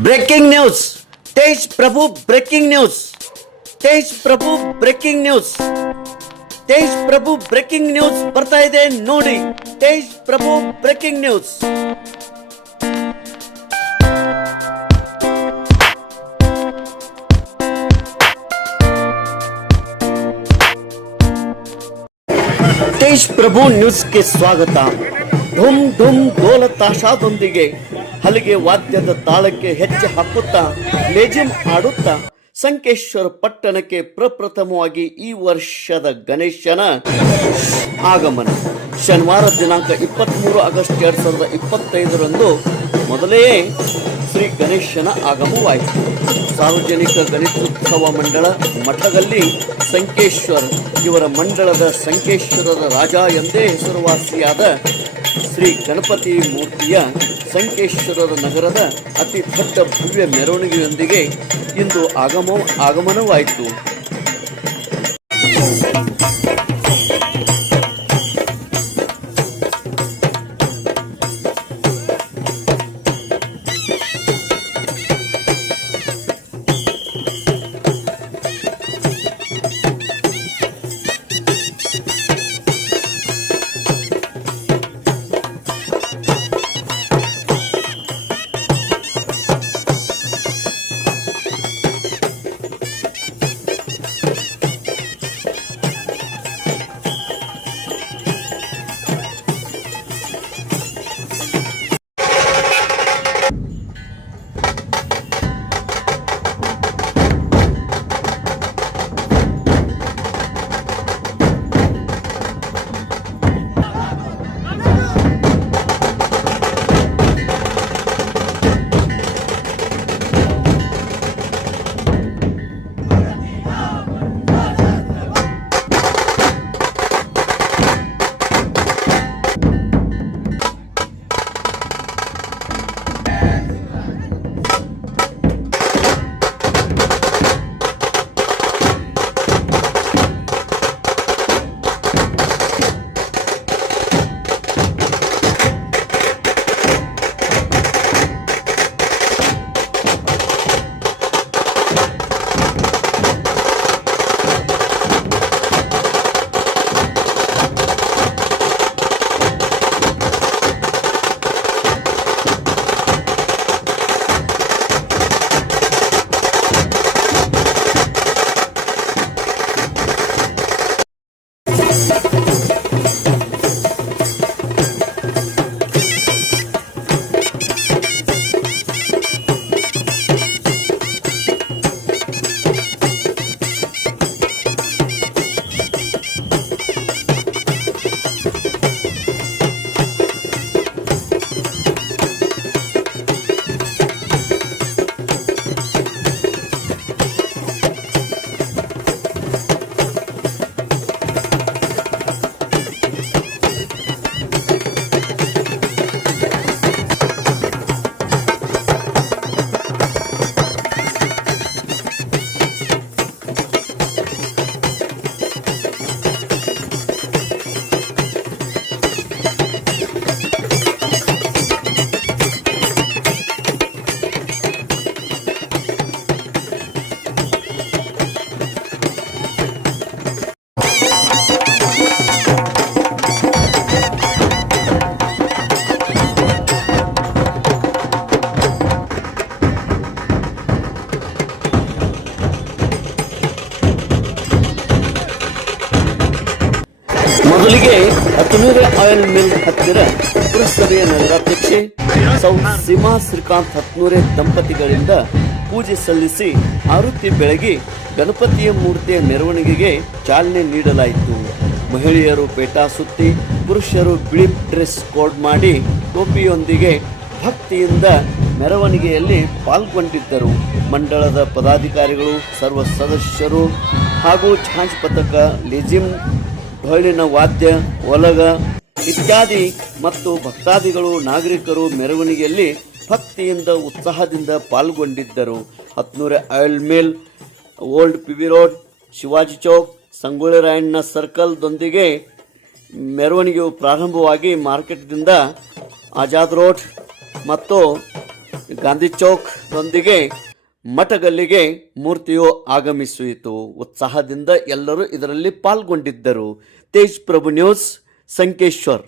Breaking news Tej Prabhu breaking news Tej Prabhu breaking news Tej Prabhu breaking news ಬರ್ತಾ ಇದೆ ನೋಡಿ Tej Prabhu breaking news Tej Prabhu ನ್ಯೂಸ್ಗೆ ಸ್ವಾಗತ ಧುಮ್ ಧುಮ್ ಗೋಲ ತಾಶಾದೊಂದಿಗೆ ಹಲಿಗೆ ವಾದ್ಯದ ತಾಳಕ್ಕೆ ಹೆಜ್ಜೆ ಹಾಕುತ್ತಾ ಲೇಜಿಮ್ ಆಡುತ್ತಾ ಸಂಕೇಶ್ವರ ಪಟ್ಟಣಕ್ಕೆ ಪ್ರಪ್ರಥಮವಾಗಿ ಈ ವರ್ಷದ ಗಣೇಶನ ಆಗಮನ. ಶನಿವಾರ ದಿನಾಂಕ ಇಪ್ಪತ್ತ್ಮೂರು ಆಗಸ್ಟ್ ಎರಡ್ ಸಾವಿರದ ಇಪ್ಪತ್ತೈದರಂದು ಮೊದಲೇ ಶ್ರೀ ಗಣೇಶನ ಆಗಮವಾಯಿತು. ಸಾರ್ವಜನಿಕ ಗಣೇಶೋತ್ಸವ ಮಂಡಳ ಮಠದಲ್ಲಿ ಸಂಕೇಶ್ವರ್, ಇವರ ಮಂಡಳದ ಸಂಕೇಶ್ವರದ ರಾಜ ಎಂದೇ ಹೆಸರುವಾಸಿಯಾದ ಶ್ರೀ ಗಣಪತಿ ಮೂರ್ತಿಯ ಸಂಕೇಶ್ವರದ ನಗರದ ಅತಿ ದೊಡ್ಡ ಭವ್ಯ ಮೆರವಣಿಗೆಯೊಂದಿಗೆ ಇಂದು ಆಗಮ ಆಗಮನವಾಯಿತು. ಆಯಿಲ್ ಮಿಲ್ ಹತ್ತಿರ ಪುರಸಭೆಯ ನಗರಾಧ್ಯಕ್ಷೆ ಸೌ ಸೀಮಾ ಶ್ರೀಕಾಂತ್ ಹತ್ನೂರೆ ದಂಪತಿಗಳಿಂದ ಪೂಜೆ ಸಲ್ಲಿಸಿ ಆರುತಿ ಬೆಳಗಿ ಗಣಪತಿಯ ಮೂರ್ತಿಯ ಮೆರವಣಿಗೆಗೆ ಚಾಲನೆ ನೀಡಲಾಯಿತು. ಮಹಿಳೆಯರು ಪೇಟಾ ಸುತ್ತಿ, ಪುರುಷರು ಬಿಳಿ ಡ್ರೆಸ್ ಕೋಡ್ ಮಾಡಿ ಟೋಪಿಯೊಂದಿಗೆ ಭಕ್ತಿಯಿಂದ ಮೆರವಣಿಗೆಯಲ್ಲಿ ಪಾಲ್ಗೊಂಡಿದ್ದರು. ಮಂಡಳದ ಪದಾಧಿಕಾರಿಗಳು, ಸರ್ವ ಸದಸ್ಯರು ಹಾಗೂ ಛಾಂಚ್ ಪಥಕ ಲಿಜಿಮ್, ಡೊಳ್ಳಿನ ವಾದ್ಯ, ಒಲಗ ಇತ್ಯಾದಿ ಮತ್ತು ಭಕ್ತಾದಿಗಳು ನಾಗರಿಕರು ಮೆರವಣಿಗೆಯಲ್ಲಿ ಭಕ್ತಿಯಿಂದ ಉತ್ಸಾಹದಿಂದ ಪಾಲ್ಗೊಂಡಿದ್ದರು. Hatnur oil mill, old P V road, Shivaji Chowk, Sangolli Rayanna ಸರ್ಕಲ್ದೊಂದಿಗೆ ಮೆರವಣಿಗೆಯು ಪ್ರಾರಂಭವಾಗಿ ಮಾರ್ಕೆಟ್ದಿಂದ ಆಜಾದ್ ರೋಡ್ ಮತ್ತು ಗಾಂಧಿ ಚೌಕ್ದೊಂದಿಗೆ ಮಠಗಲ್ಲಿಗೆ ಮೂರ್ತಿಯು ಆಗಮಿಸಿತು. ಉತ್ಸಾಹದಿಂದ ಎಲ್ಲರೂ ಇದರಲ್ಲಿ ಪಾಲ್ಗೊಂಡಿದ್ದರು. ತೇಜ್ ಪ್ರಭು ನ್ಯೂಸ್ ಸಂಕೇಶ್ವರ್